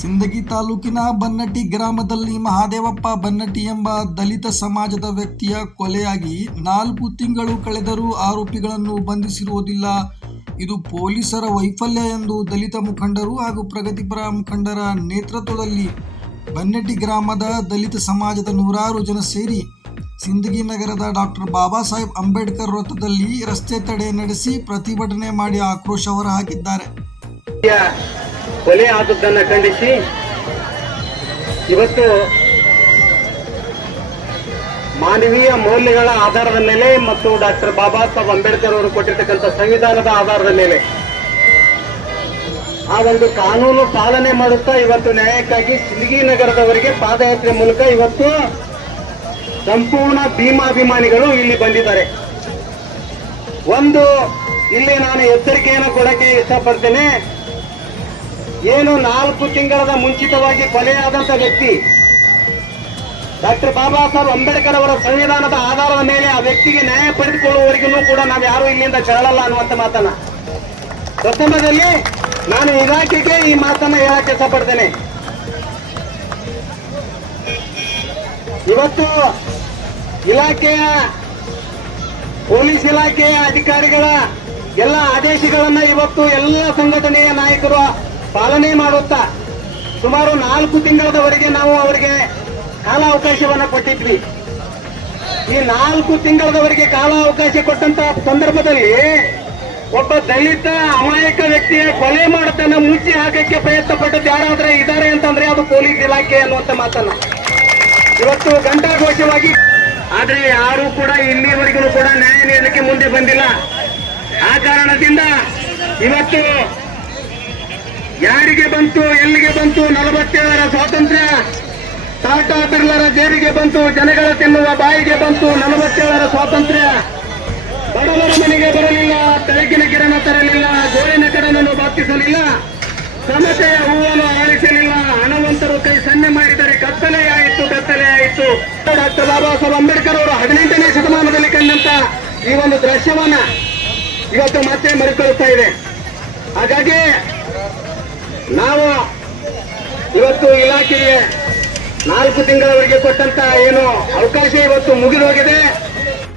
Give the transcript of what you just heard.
ಸಿಂದಗಿ ತಾಲೂಕಿನ ಬನ್ನಟ್ಟಿ ಗ್ರಾಮದಲ್ಲಿ ಮಹಾದೇವಪ್ಪ ಬನ್ನಟ್ಟಿ ಎಂಬ ದಲಿತ ಸಮಾಜದ ವ್ಯಕ್ತಿಯ ಕೊಲೆಯಾಗಿ ನಾಲ್ಕು ತಿಂಗಳು ಕಳೆದರೂ ಆರೋಪಿಗಳನ್ನು ಬಂಧಿಸಿರುವುದಿಲ್ಲ. ಇದು ಪೊಲೀಸರ ವೈಫಲ್ಯ ಎಂದು ದಲಿತ ಮುಖಂಡರು ಹಾಗೂ ಪ್ರಗತಿಪರ ಮುಖಂಡರ ನೇತೃತ್ವದಲ್ಲಿ ಬನ್ನಟ್ಟಿ ಗ್ರಾಮದ ದಲಿತ ಸಮಾಜದ ನೂರಾರು ಜನ ಸೇರಿ ಸಿಂದಗಿ ನಗರದ ಡಾಕ್ಟರ್ ಬಾಬಾ ಸಾಹೇಬ್ ಅಂಬೇಡ್ಕರ್ ವೃತ್ತದಲ್ಲಿ ರಸ್ತೆ ತಡೆ ನಡೆಸಿ ಪ್ರತಿಭಟನೆ ಮಾಡಿ ಆಕ್ರೋಶ ಹೊರಹಾಕಿದ್ದಾರೆ. ಕೊಲೆ ಆದದ್ದನ್ನು ಖಂಡಿಸಿ ಇವತ್ತು ಮಾನವೀಯ ಮೌಲ್ಯಗಳ ಆಧಾರದ ಮೇಲೆ ಮತ್ತು ಡಾಕ್ಟರ್ ಬಾಬಾ ಸಾಹೇಬ್ ಅಂಬೇಡ್ಕರ್ ಅವರು ಕೊಟ್ಟಿರ್ತಕ್ಕಂಥ ಸಂವಿಧಾನದ ಆಧಾರದ ಮೇಲೆ ಆ ಒಂದು ಕಾನೂನು ಪಾಲನೆ ಮಾಡುತ್ತಾ ಇವತ್ತು ನ್ಯಾಯಕ್ಕಾಗಿ ಸಿಲ್ಗಿ ನಗರದವರಿಗೆ ಪಾದಯಾತ್ರೆ ಮೂಲಕ ಇವತ್ತು ಸಂಪೂರ್ಣ ಭೀಮಾಭಿಮಾನಿಗಳು ಇಲ್ಲಿ ಬಂದಿದ್ದಾರೆ. ಒಂದು, ಇಲ್ಲಿ ನಾನು ಎಚ್ಚರಿಕೆಯನ್ನು ಕೊಡಕ್ಕೆ ಇಷ್ಟಪಡ್ತೇನೆ. ಏನು ನಾಲ್ಕು ತಿಂಗಳದ ಮುಂಚಿತವಾಗಿ ಕೊಲೆಯಾದಂತ ವ್ಯಕ್ತಿ, ಡಾಕ್ಟರ್ ಬಾಬಾ ಸಾಹೇಬ್ ಅಂಬೇಡ್ಕರ್ ಅವರ ಸಂವಿಧಾನದ ಆಧಾರದ ಮೇಲೆ ಆ ವ್ಯಕ್ತಿಗೆ ನ್ಯಾಯ ಪಡೆದುಕೊಳ್ಳುವವರೆಗೂ ಕೂಡ ನಾವು ಯಾರು ಇಲ್ಲಿಂದ ಚರಳಲ್ಲ ಅನ್ನುವಂತ ಮಾತನ್ನ. ಪ್ರಥಮದಲ್ಲಿ ನಾನು ಇಲಾಖೆಗೆ ಈ ಮಾತನ್ನ ಹೇಳಕ್ಕೆ ಇಷ್ಟಪಡ್ತೇನೆ ಇವತ್ತು ಇಲಾಖೆಯ, ಪೊಲೀಸ್ ಇಲಾಖೆಯ ಅಧಿಕಾರಿಗಳ ಎಲ್ಲ ಆದೇಶಗಳನ್ನ ಇವತ್ತು ಎಲ್ಲ ಸಂಘಟನೆಯ ನಾಯಕರು ಪಾಲನೆ ಮಾಡುತ್ತಾ ಸುಮಾರು ನಾಲ್ಕು ತಿಂಗಳದವರೆಗೆ ನಾವು ಅವರಿಗೆ ಕಾಲಾವಕಾಶವನ್ನು ಕೊಟ್ಟಿದ್ವಿ. ಈ ನಾಲ್ಕು ತಿಂಗಳದವರೆಗೆ ಕಾಲಾವಕಾಶ ಕೊಟ್ಟಂತ ಸಂದರ್ಭದಲ್ಲಿ ಒಬ್ಬ ದಲಿತ ಅಮಾಯಕ ವ್ಯಕ್ತಿಯ ಕೊಲೆ ಮಾಡುತ್ತಾನೆ, ಮುಚ್ಚಿ ಹಾಕಕ್ಕೆ ಪ್ರಯತ್ನ ಪಟ್ಟದ್ದು ಯಾರಾದ್ರೆ ಇದ್ದಾರೆ ಅಂತಂದ್ರೆ ಅದು ಪೊಲೀಸ್ ಇಲಾಖೆ ಅನ್ನುವಂತ ಮಾತನ್ನ. ಇವತ್ತು ಘಂಟಾಘೋಷವಾಗಿ ಆದ್ರೆ ಯಾರು ಕೂಡ ಇಲ್ಲಿವರೆಗೂ ಕೂಡ ನ್ಯಾಯ ನೀಡಲಿಕ್ಕೆ ಮುಂದೆ ಬಂದಿಲ್ಲ. ಆ ಕಾರಣದಿಂದ ಇವತ್ತು ಯಾರಿಗೆ ಬಂತು, ಎಲ್ಲಿಗೆ ಬಂತು ನಲವತ್ತೇಳರ ಸ್ವಾತಂತ್ರ್ಯ? ಟಾಟಾ ಬಿರ್ಲರ ಜೇಬಿಗೆ ಬಂತು, ಜನಗಳ ತಿನ್ನುವ ಬಾಯಿಗೆ ಬಂತು ನಲವತ್ತೇಳರ ಸ್ವಾತಂತ್ರ್ಯ. ಬಡವರ ಮನೆಗೆ ಬರಲಿಲ್ಲ ತೆಳಗಿನ ಕಿರಣ ತರಲಿಲ್ಲ ಗೋಳಿನ ಕಿರಣನ್ನು ಬಾಪಿಸಲಿಲ್ಲ ಸಮತೆಯ ಹೂವನ್ನು ಆಳಿಸಲಿಲ್ಲ, ಹಣವಂತರು ಕೈ ಸನ್ನೆ ಮಾಡಿದರೆ ಕತ್ತಲೆ ಆಯಿತು ಕತ್ತಲೆ ಆಯಿತು. ಡಾಕ್ಟರ್ ಬಾಬಾ ಸಾಹೇಬ್ ಅಂಬೇಡ್ಕರ್ ಅವರು ಹದಿನೆಂಟನೇ ಶತಮಾನದಲ್ಲಿ ಕಂಡಂತ ಈ ಒಂದು ದೃಶ್ಯವನ್ನ ಇವತ್ತು ಮತ್ತೆ ಮರುಕಳಿಸ್ತಾ ಇದೆ. ಹಾಗಾಗಿ ನಾವು ಇವತ್ತು ಇಲಾಖೆಗೆ ನಾಲ್ಕು ತಿಂಗಳವರೆಗೆ ಕೊಟ್ಟಂತ ಏನು ಅವಕಾಶ ಇವತ್ತು ಮುಗಿದು ಹೋಗಿದೆ